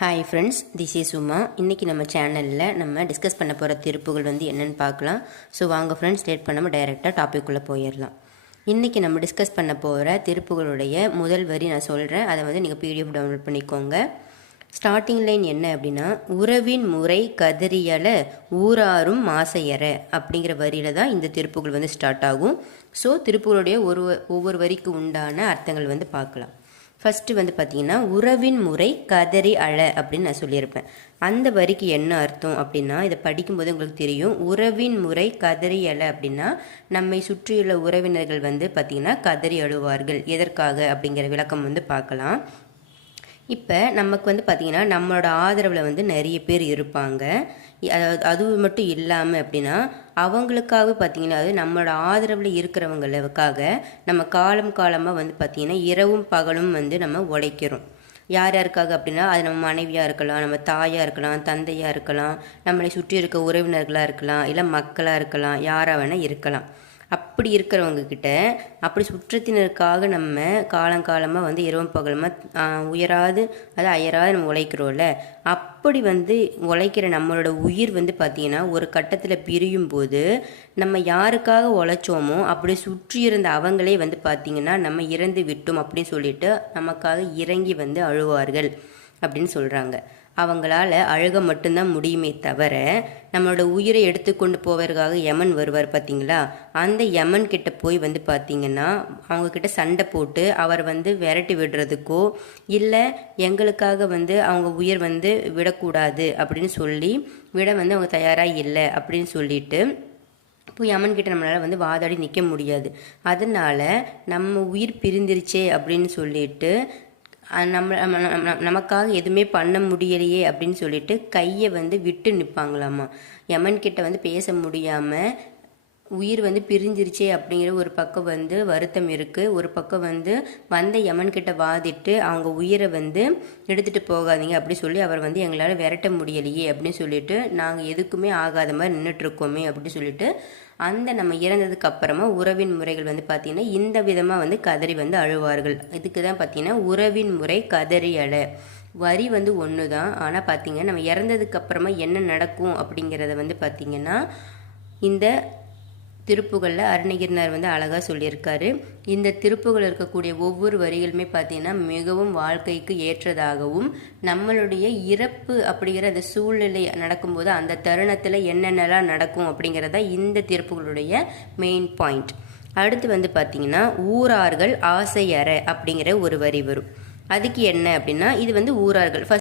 Hi friends, this is Uma. இன்றைக்கி நம்ம சேனலில் நம்ம டிஸ்கஸ் பண்ண போகிற திருப்புகள் என்னென்னு பார்க்கலாம். ஸோ வாங்க ஃப்ரெண்ட்ஸ், லேட் பண்ணாமல் டைரெக்டாக டாபிக்குள்ளே போயிடலாம். இன்றைக்கி நம்ம டிஸ்கஸ் பண்ண போகிற திருப்புகளுடைய முதல் வரி நான் சொல்கிறேன். அதை நீங்கள் பிடிஎஃப் டவுன்லோட் பண்ணிக்கோங்க. ஸ்டார்டிங் லைன் என்ன அப்படின்னா, உறவின் முறை கதறியல ஊராரும் மாசையற அப்படிங்கிற வரியில் தான் இந்த திருப்புகள் ஸ்டார்ட் ஆகும். ஸோ திருப்புகளுடைய ஒவ்வொரு வரிக்கு உண்டான அர்த்தங்கள் பார்க்கலாம். ஃபஸ்ட்டு பார்த்தீங்கன்னா, உறவின் முறை கதறி அழ அப்படின்னு நான் சொல்லியிருப்பேன். அந்த வரிக்கு என்ன அர்த்தம் அப்படின்னா, இதை படிக்கும்போது உங்களுக்கு தெரியும். உறவின் முறை கதறி அழ அப்படின்னா, நம்மை சுற்றியுள்ள உறவினர்கள் பார்த்தீங்கன்னா கதறி அழுவார்கள். எதற்காக அப்படிங்கிற விளக்கம் பார்க்கலாம். இப்போ நமக்கு பார்த்திங்கன்னா நம்மளோட ஆதரவில் நிறைய பேர் இருப்பாங்க. அது மட்டும் இல்லாமல் அப்படின்னா, அவங்களுக்காக பார்த்திங்கன்னா நம்மளோட ஆதரவில் இருக்கிறவங்களுக்காக நம்ம காலமாக பார்த்திங்கன்னா இரவும் பகலும் நம்ம உழைக்கிறோம். யார் யாருக்காக அப்படின்னா, அது நம்ம மனைவியாக இருக்கலாம், நம்ம தாயாக இருக்கலாம், தந்தையாக இருக்கலாம், நம்மளை சுற்றி இருக்க உறவினர்களாக இருக்கலாம், இல்லை மக்களாக இருக்கலாம், யாராக வேணால் இருக்கலாம். அப்படி இருக்கிறவங்க கிட்ட அப்படி சுற்றத்தினருக்காக நம்ம காலங்காலமாக இரவும் பகலமாக உயராது அயராது நம்ம உழைக்கிறோம்ல. அப்படி உழைக்கிற நம்மளோட உயிர் பார்த்திங்கன்னா ஒரு கட்டத்தில் பிரியும் போது நம்ம யாருக்காக உழைச்சோமோ அப்படி சுற்றி இருந்த அவங்களே பார்த்திங்கன்னா நம்ம இறந்து விட்டோம் அப்படின்னு சொல்லிட்டு நமக்காக இறங்கி அழுவார்கள் அப்படின்னு சொல்கிறாங்க. அவங்களால அழுக மட்டும்தான் முடியுமே தவிர, நம்மளோட உயிரை எடுத்துக்கொண்டு போவதற்காக யமன் வருவார் பார்த்தீங்களா, அந்த யமன் கிட்ட போய் பார்த்தீங்கன்னா அவங்கக்கிட்ட சண்டை போட்டு அவர் விரட்டி விடுறதுக்கோ இல்லை எங்களுக்காக அவங்க உயிர் விடக்கூடாது அப்படின்னு சொல்லி விட அவங்க தயாராக இல்லை அப்படின்னு சொல்லிட்டு இப்போ யமன்கிட்ட நம்மளால் வாதாடி நிற்க முடியாது. அதனால் நம்ம உயிர் பிரிந்திருச்சே அப்படின்னு சொல்லிட்டு நமக்காக எதுவுமே பண்ண முடியலையே அப்படின்னு சொல்லிட்டு கையை விட்டு நிற்பாங்களாமா. யமன்கிட்ட பேச முடியாமல் உயிர் பிரிஞ்சிருச்சே அப்படிங்கிற ஒரு பக்கம் வருத்தம் இருக்குது. ஒரு பக்கம் வந்த யமன்கிட்ட வாதிட்டு அவங்க உயிரை எடுத்துகிட்டு போகாதீங்க அப்படி சொல்லி அவர் எங்களால் விரட்ட முடியலையே அப்படின்னு சொல்லிட்டு நாங்கள் எதுக்குமே ஆகாத மாதிரி நின்றுட்டுருக்கோமே அப்படின்னு சொல்லிட்டு அந்த நம்ம இறந்ததுக்கு அப்புறமா உறவின் முறைகள் பார்த்திங்கன்னா இந்த விதமாக கதறி அழுவார்கள். இதுக்கு தான் பார்த்திங்கன்னா உறவின் முறை கதறி அழ. வரி ஒன்று தான். ஆனால் பார்த்திங்கன்னா நம்ம இறந்ததுக்கு அப்புறமா என்ன நடக்கும் அப்படிங்கிறத பார்த்திங்கன்னா இந்த திருப்புகளில் அருணகிரினார் அழகாக சொல்லியிருக்காரு. இந்த திருப்புகள் இருக்கக்கூடிய ஒவ்வொரு வரிகளுமே பார்த்திங்கன்னா மிகவும் வாழ்க்கைக்கு ஏற்றதாகவும், நம்மளுடைய இறப்பு அப்படிங்கிற அந்த சூழ்நிலை நடக்கும்போது அந்த தருணத்தில் என்னென்னலாம் நடக்கும் அப்படிங்கிறத இந்த திருப்புகளுடைய மெயின் பாயிண்ட். அடுத்து பார்த்திங்கன்னா, ஊரார்கள் ஆசையற அப்படிங்கிற ஒரு வரி வரும். அதுக்கு என்ன அப்படின்னா, இது ஊரார்கள்